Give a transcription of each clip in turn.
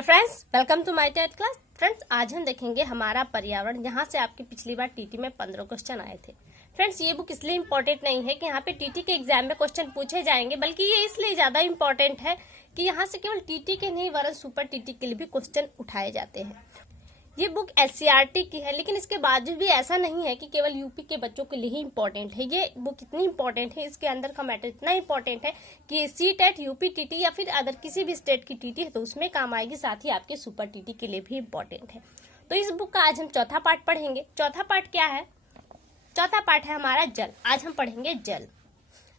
Hello friends, welcome to my 10th class. Friends, आज हम देखेंगे हमारा पर्यावरण, जहां से आपके पिछली बार टीटी में 15 क्वेश्चन आए थे। फ्रेंड्स, ये बुक इसलिए इम्पोर्टेंट नहीं है कि यहाँ पे टीटी के एग्जाम में क्वेश्चन पूछे जाएंगे, बल्कि ये इसलिए ज्यादा इम्पोर्टेंट है कि यहाँ से केवल टीटी के नहीं वरन सुपर टीटी के लिए भी क्वेश्चन उठाए जाते हैं। ये बुक एससीईआरटी की है, लेकिन इसके बावजूद भी ऐसा नहीं है कि केवल यूपी के बच्चों के लिए ही इम्पोर्टेंट है। ये बुक इतनी इम्पोर्टेंट है, इसके अंदर का मैटर इतना इम्पोर्टेंट है कि सीटेट, यूपी टीटी या फिर अगर किसी भी स्टेट की टीटी है तो उसमें काम आएगी, साथ ही आपके सुपर टीटी के लिए भी इम्पोर्टेंट है। तो इस बुक का आज हम चौथा पार्ट पढ़ेंगे। चौथा पार्ट क्या है? चौथा पार्ट है हमारा जल। आज हम पढ़ेंगे जल।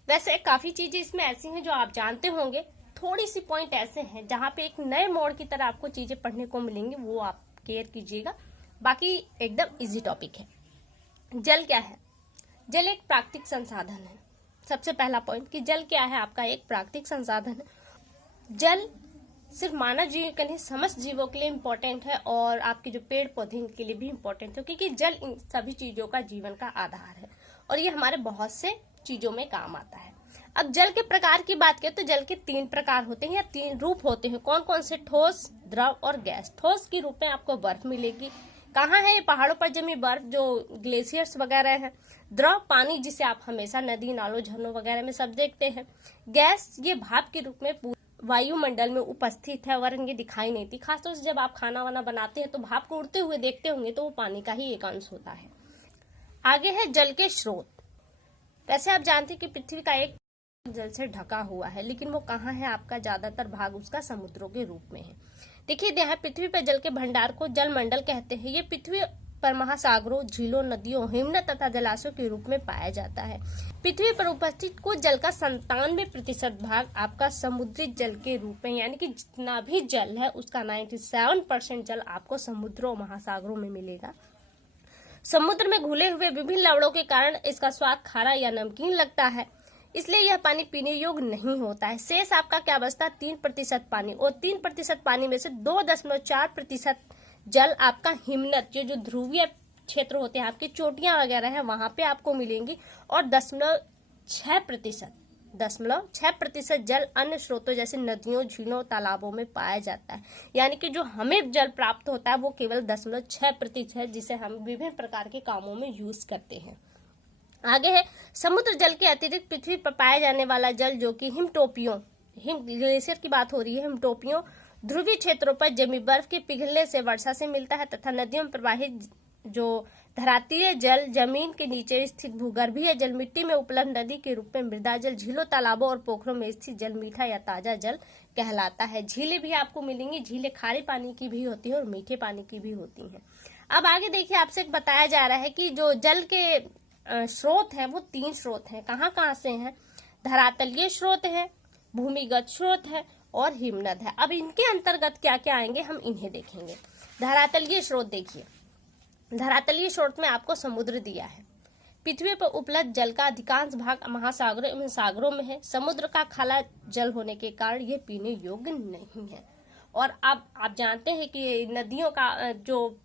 वैसे काफी चीजें इसमें ऐसी हैं जो आप जानते होंगे, थोड़ी सी पॉइंट ऐसे हैं जहाँ पे एक नए मोड़ की तरह आपको चीजें पढ़ने को मिलेंगी, वो आप केयर कीजिएगा। बाकी एकदम इजी टॉपिक है। जल क्या है? जल एक प्राकृतिक संसाधन है। सबसे पहला पॉइंट कि जल क्या है, आपका एक प्राकृतिक संसाधन है। जल सिर्फ मानव जीव के नहीं, समस्त जीवों के लिए इम्पोर्टेंट है और आपके जो पेड़ पौधे के लिए भी इम्पोर्टेंट है, क्योंकि जल इन सभी चीजों का जीवन का आधार है और ये हमारे बहुत से चीजों में काम आता है। अब जल के प्रकार की बात करें तो जल के 3 प्रकार होते हैं या 3 रूप होते हैं। कौन कौन से? ठोस, द्रव और गैस। ठोस के रूप में आपको बर्फ मिलेगी। कहाँ है? ये पहाड़ों पर जमी बर्फ, जो ग्लेशियर्स वगैरह हैं। द्रव पानी, जिसे आप हमेशा नदी, नालों, झरनों वगैरह में सब देखते हैं। गैस ये भाप के रूप में वायुमंडल में उपस्थित है, वरन ये दिखाई नहीं थी। खासतौर से जब आप खाना वाना बनाते हैं तो भाप को उड़ते हुए देखते होंगे, तो वो पानी का ही एक अंश होता है। आगे है जल के स्रोत। वैसे आप जानते हैं कि पृथ्वी का एक जल से ढका हुआ है, लेकिन वो कहाँ है? आपका ज्यादातर भाग उसका समुद्रों के रूप में है। देखिए, यहाँ पृथ्वी पर जल के भंडार को जल मंडल कहते हैं। ये पृथ्वी पर महासागरों, झीलों, नदियों, हिमनद तथा जलाशयों के रूप में पाया जाता है। पृथ्वी पर उपस्थित कुल जल का 97% भाग आपका समुद्री जल के रूप में, यानी कि जितना भी जल है उसका 97% जल आपको समुद्रों, महासागरों में मिलेगा। समुद्र में घुले हुए विभिन्न लवणों के कारण इसका स्वाद खारा या नमकीन लगता है, इसलिए यह पानी पीने योग्य नहीं होता है। शेष आपका क्या बचता? 3% पानी, और 3% पानी में से 2.4% जल आपका हिमनद, जो ध्रुवीय क्षेत्र होते हैं, आपकी चोटियां वगैरह है, वहां पे आपको मिलेंगी। और 0.6% जल अन्य स्रोतों जैसे नदियों, झीलों, तालाबों में पाया जाता है। यानी कि जो हमें जल प्राप्त होता है वो केवल 0.6% है, जिसे हम विभिन्न प्रकार के कामों में यूज करते हैं। आगे है समुद्र जल के अतिरिक्त पृथ्वी पर पाया जाने वाला जल, जो कि हिमटोपियों, ग्लेशियर की बात हो रही है, हिमटोपियों, ध्रुवीय क्षेत्रों पर जमी बर्फ के पिघलने से, वर्षा से मिलता है, तथा नदियों में प्रवाहित जो धरातीय जल, जमीन के नीचे स्थित भूगर्भीय जल, मिट्टी में उपलब्ध नदी के रूप में मृदा जल, झीलों, तालाबों और पोखरों में स्थित जल मीठा या ताजा जल कहलाता है। झीलें भी आपको मिलेंगी। झीलें खारे पानी की भी होती है और मीठे पानी की भी होती हैं। अब आगे देखिए, आपसे बताया जा रहा है कि जो जल के स्रोत है वो 3 स्रोत हैं। कहाँ कहाँ से हैं? धरातलीय स्रोत है, भूमिगत स्रोत है और हिमनद है। अब इनके अंतर्गत क्या क्या आएंगे हम इन्हें देखेंगे। धरातलीय स्रोत देखिए, धरातलीय स्रोत में आपको समुद्र दिया है। पृथ्वी पर उपलब्ध जल का अधिकांश भाग महासागरों एवं सागरों में है। समुद्र का खाला जल होने के कारण यह पीने योग्य नहीं है। और अब आप जानते हैं कि नदियों का जो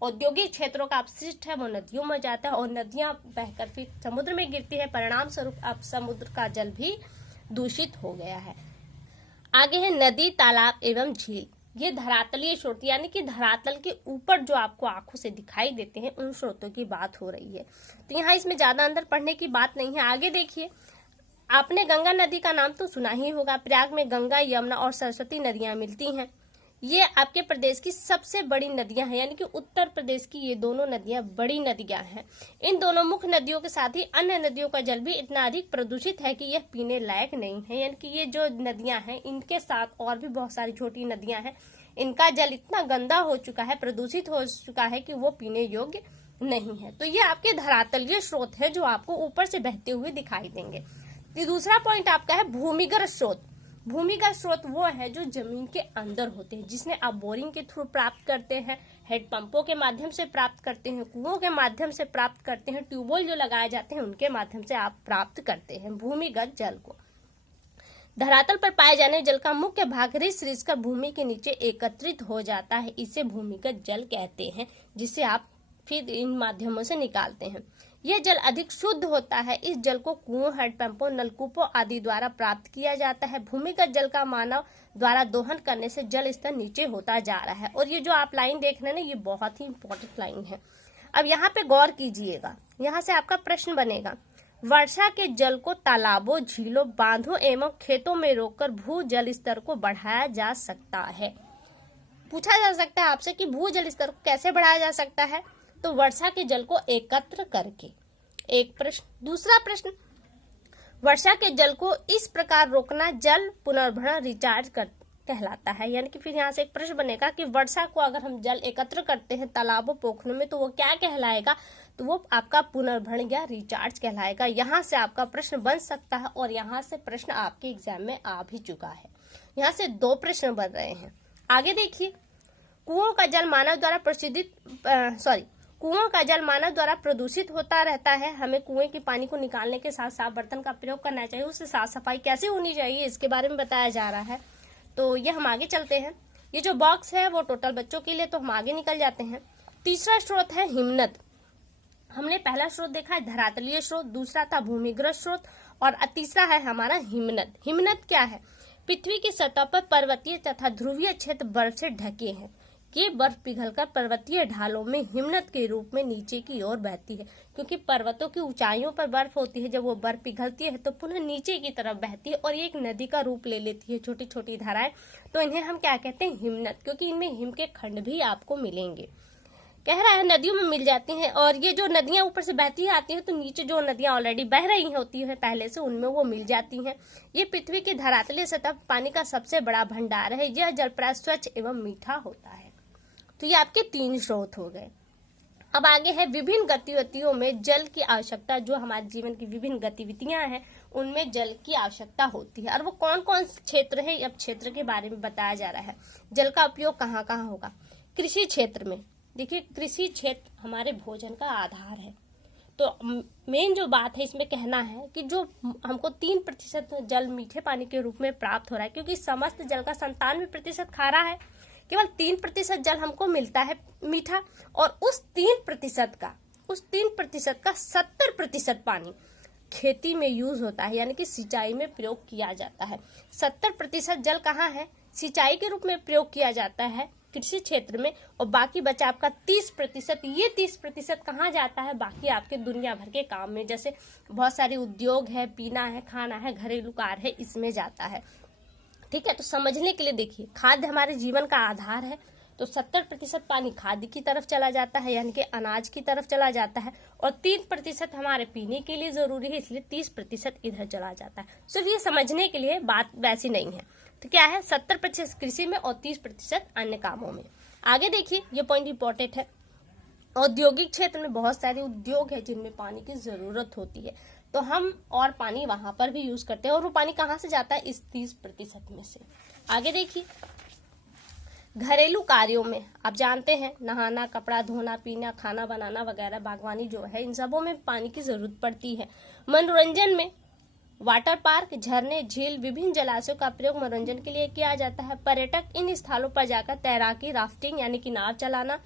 औद्योगिक क्षेत्रों का अपशिष्ट है वो नदियों में जाता है और नदियां बहकर फिर समुद्र में गिरती है। परिणाम स्वरूप अब समुद्र का जल भी दूषित हो गया है। आगे है नदी, तालाब एवं झील। ये धरातलीय स्रोत, यानी कि धरातल के ऊपर जो आपको आंखों से दिखाई देते हैं, उन स्रोतों की बात हो रही है। तो यहाँ इसमें ज्यादा अंदर पढ़ने की बात नहीं है। आगे देखिए, आपने गंगा नदी का नाम तो सुना ही होगा। प्रयाग में गंगा, यमुना और सरस्वती नदियां मिलती हैं। ये आपके प्रदेश की सबसे बड़ी नदियां हैं, यानी कि उत्तर प्रदेश की ये दोनों नदियां बड़ी नदियां हैं। इन दोनों मुख्य नदियों के साथ ही अन्य नदियों का जल भी इतना अधिक प्रदूषित है कि यह पीने लायक नहीं है। यानी कि ये जो नदियां हैं, इनके साथ और भी बहुत सारी छोटी नदियां हैं, इनका जल इतना गंदा हो चुका है, प्रदूषित हो चुका है कि वो पीने योग्य नहीं है। तो ये आपके धरातलीय स्रोत है जो आपको ऊपर से बहते हुए दिखाई देंगे। दूसरा पॉइंट आपका है भूमिगत स्रोत। भूमिगत स्रोत वो है जो जमीन के अंदर होते हैं, जिसने आप बोरिंग के थ्रू प्राप्त करते हैं, हेडपंपों के माध्यम से प्राप्त करते हैं, कुओं के माध्यम से प्राप्त करते हैं, ट्यूबवेल जो लगाए जाते हैं उनके माध्यम से आप प्राप्त करते हैं भूमिगत जल को। धरातल पर पाए जाने जल का मुख्य भाग रिस कर भूमि के नीचे एकत्रित हो जाता है। इसे भूमिगत जल कहते हैं, जिसे आप फिर इन माध्यमों से निकालते हैं। यह जल अधिक शुद्ध होता है। इस जल को कुओं, हैंडपंपों, नलकूपों आदि द्वारा प्राप्त किया जाता है। भूमिगत जल का मानव द्वारा दोहन करने से जल स्तर नीचे होता जा रहा है। और ये जो आप लाइन देख रहे हैं ना, ये बहुत ही इंपॉर्टेंट लाइन है। अब यहाँ पे गौर कीजिएगा, यहाँ से आपका प्रश्न बनेगा, वर्षा के जल को तालाबों, झीलों, बांधों एवं खेतों में रोककर भू जल स्तर को बढ़ाया जा सकता है। पूछा जा सकता है आपसे कि भू जल स्तर को कैसे बढ़ाया जा सकता है, तो वर्षा के जल को एकत्र करके। एक प्रश्न। दूसरा प्रश्न, वर्षा के जल को इस प्रकार रोकना जल पुनर्भरण रिचार्ज कहलाता है। यानी कि फिर यहाँ से एक प्रश्न बनेगा कि वर्षा को अगर हम जल एकत्र करते हैं तालाबों, पोखरों में, तो वो क्या कहलाएगा, तो वो आपका पुनर्भरण या रिचार्ज कहलाएगा। यहाँ से आपका प्रश्न बन सकता है और यहाँ से प्रश्न आपके एग्जाम में आ भी चुका है। यहाँ से 2 प्रश्न बन रहे हैं। आगे देखिए, कुओं का जल मानव द्वारा कुओं का जल मानव द्वारा प्रदूषित होता रहता है। हमें कुएं के पानी को निकालने के साथ साफ बर्तन का प्रयोग करना चाहिए। उससे साफ सफाई कैसे होनी चाहिए, इसके बारे में बताया जा रहा है। तो ये हम आगे चलते हैं। ये जो बॉक्स है वो टोटल बच्चों के लिए, तो हम आगे निकल जाते हैं। तीसरा स्रोत है हिमनद। हमने पहला स्रोत देखा है धरातलीय स्रोत, दूसरा था भूमिगत स्रोत और तीसरा है हमारा हिमनद। हिमनद क्या है, पृथ्वी की सतह पर पर्वतीय तथा ध्रुवीय क्षेत्र बर्फ से ढके हैं। ये बर्फ पिघलकर पर्वतीय ढालों में हिमनद के रूप में नीचे की ओर बहती है। क्योंकि पर्वतों की ऊंचाइयों पर बर्फ होती है, जब वो बर्फ पिघलती है तो पुनः नीचे की तरफ बहती है और ये एक नदी का रूप ले लेती है, छोटी छोटी धाराएं। तो इन्हें हम क्या कहते हैं, हिमनद, क्योंकि इनमें हिम के खंड भी आपको मिलेंगे। कह रहा है नदियों में मिल जाती हैं, और ये जो नदियां ऊपर से बहती आती हैं तो नीचे जो नदियां ऑलरेडी बह रही होती है पहले से, उनमें वो मिल जाती हैं। ये पृथ्वी की धरातलीय सतह पानी का सबसे बड़ा भंडार है। यह जल प्राय स्वच्छ एवं मीठा होता है। तो ये आपके 3 स्रोत हो गए। अब आगे है विभिन्न गतिविधियों में जल की आवश्यकता। जो हमारे जीवन की विभिन्न गतिविधियां हैं उनमें जल की आवश्यकता होती है। और वो कौन कौन क्षेत्र है, अब क्षेत्र के बारे में बताया जा रहा है। जल का उपयोग कहाँ कहाँ होगा। कृषि क्षेत्र में देखिए, कृषि क्षेत्र हमारे भोजन का आधार है। तो मेन जो बात है इसमें कहना है कि जो हमको 3% जल मीठे पानी के रूप में प्राप्त हो रहा है, क्योंकि समस्त जल का 97% खारा है, केवल 3% जल हमको मिलता है मीठा। और उस 3% का 70% पानी खेती में यूज होता है, यानी कि सिंचाई में प्रयोग किया जाता है। 70% जल कहाँ है, सिंचाई के रूप में प्रयोग किया जाता है कृषि क्षेत्र में। और बाकी बचा आपका 30%। ये 30% कहाँ जाता है, बाकी आपके दुनिया भर के काम में, जैसे बहुत सारे उद्योग है, पीना है, खाना है, घरेलू कार्य है, इसमें जाता है। ठीक है, तो समझने के लिए देखिए, खाद्य हमारे जीवन का आधार है, तो 70% पानी खाद्य की तरफ चला जाता है, यानी कि अनाज की तरफ चला जाता है। और 3% हमारे पीने के लिए जरूरी है, इसलिए 30% इधर चला जाता है। सिर्फ ये समझने के लिए, बात वैसी नहीं है। तो क्या है, 70% कृषि में और 30% अन्य कामों में। आगे देखिए, ये पॉइंट इंपॉर्टेंट है। औद्योगिक क्षेत्र में बहुत सारे उद्योग है जिनमें पानी की जरूरत होती है, तो हम और पानी वहां पर भी यूज करते हैं। और वो पानी कहाँ से जाता है, इस 30% में से। आगे देखिए, घरेलू कार्यों में आप जानते हैं, नहाना, कपड़ा धोना, पीना, खाना बनाना वगैरह, बागवानी जो है, इन सबों में पानी की जरूरत पड़ती है। मनोरंजन में वाटर पार्क, झरने, झील, विभिन्न जलाशयों का प्रयोग मनोरंजन के लिए किया जाता है। पर्यटक इन स्थलों पर जाकर तैराकी, राफ्टिंग यानी कि नाव चलाना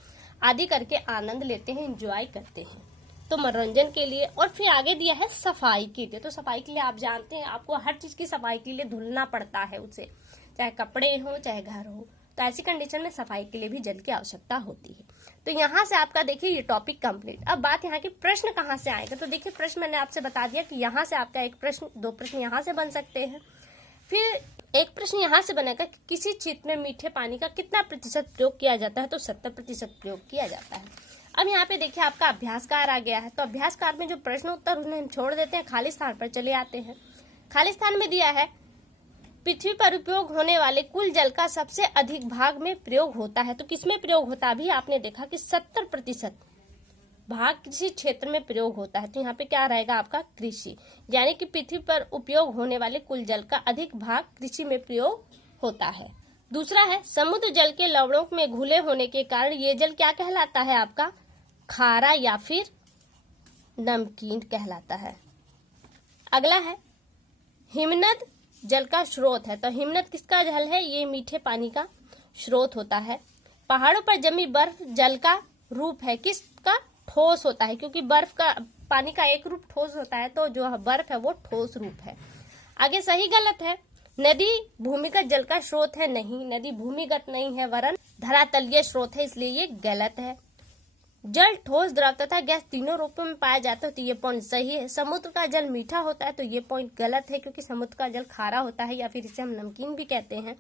आदि करके आनंद लेते हैं, एंजॉय करते हैं। तो मनोरंजन के लिए। और फिर आगे दिया है सफाई के लिए। तो सफाई के लिए आप जानते हैं, आपको हर चीज की सफाई के लिए धुलना पड़ता है उसे, चाहे कपड़े हो चाहे घर हो। तो ऐसी कंडीशन में सफाई के लिए भी जल की आवश्यकता होती है। तो यहाँ से आपका देखिए ये टॉपिक कंप्लीट। अब बात यहाँ की प्रश्न कहाँ से आएगा, तो देखिए प्रश्न मैंने आपसे बता दिया कि यहाँ से आपका एक प्रश्न, 2 प्रश्न यहाँ से बन सकते हैं। फिर एक प्रश्न यहाँ से बनेगा कि किसी क्षेत्र में मीठे पानी का कितना प्रतिशत प्रयोग किया जाता है, तो 70% प्रयोग किया जाता है। अब यहाँ पे देखिए आपका अभ्यासकार आ गया है। तो अभ्यासकार में जो प्रश्न उत्तर उन्हें छोड़ देते हैं, खाली स्थान पर चले आते हैं। खाली स्थान में दिया है, पृथ्वी पर उपयोग होने वाले कुल जल का सबसे अधिक भाग में प्रयोग होता है। तो किसमें प्रयोग होता है, अभी आपने देखा कि 70% भाग कृषि क्षेत्र में प्रयोग होता है। तो यहाँ पे क्या रहेगा आपका कृषि, यानी कि पृथ्वी पर उपयोग होने वाले कुल जल का अधिक भाग कृषि में प्रयोग होता है। दूसरा है, समुद्र जल के लवणों में घुले होने के कारण ये जल क्या कहलाता है, आपका खारा या फिर नमकीन कहलाता है। अगला है, हिमनद जल का स्रोत है। तो हिमनद किसका जल है, ये मीठे पानी का स्रोत होता है। पहाड़ों पर जमी बर्फ जल का रूप है, किसका, ठोस होता है, क्योंकि बर्फ का पानी का एक रूप ठोस होता है, तो जो बर्फ है वो ठोस रूप है। आगे सही गलत है। नदी भूमिगत जल का स्रोत है, नहीं, नदी भूमिगत नहीं है वरन धरातलीय स्रोत है, इसलिए ये गलत है। जल ठोस, द्रव तथा गैस तीनों रूपों में पाया जाता है, तो ये पॉइंट सही है। समुद्र का जल मीठा होता है, तो ये पॉइंट गलत है, क्योंकि समुद्र का जल खारा होता है, या फिर इसे हम नमकीन भी कहते हैं।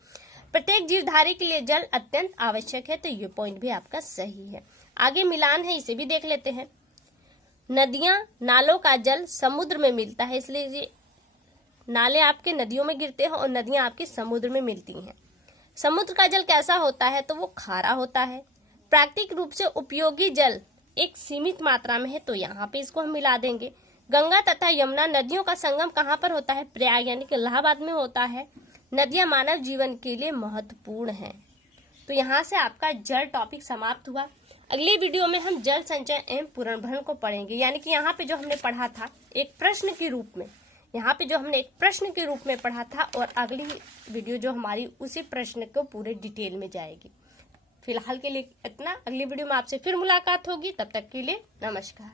प्रत्येक जीवधारी के लिए जल अत्यंत आवश्यक है, तो ये पॉइंट भी आपका सही है। आगे मिलान है, इसे भी देख लेते हैं। नदियां, नालों का जल समुद्र में मिलता है, इसलिए ये नाले आपके नदियों में गिरते हैं और नदियां आपके समुद्र में मिलती हैं। समुद्र का जल कैसा होता है, तो वो खारा होता है। प्राकृतिक रूप से उपयोगी जल एक सीमित मात्रा में है, तो यहाँ पे इसको हम मिला देंगे। गंगा तथा यमुना नदियों का संगम कहाँ पर होता है, प्रयाग यानी कि इलाहाबाद में होता है। नदियां मानव जीवन के लिए महत्वपूर्ण हैं। तो यहाँ से आपका जल टॉपिक समाप्त हुआ। अगली वीडियो में हम जल संचय एवं पुनर्भरण को पढ़ेंगे, यानी कि यहाँ पे जो हमने पढ़ा था एक प्रश्न के रूप में, यहाँ पे जो हमने एक प्रश्न के रूप में पढ़ा था, और अगली वीडियो जो हमारी उसी प्रश्न को पूरे डिटेल में जाएगी। फिलहाल के लिए इतना, अगली वीडियो में आपसे फिर मुलाकात होगी, तब तक के लिए नमस्कार।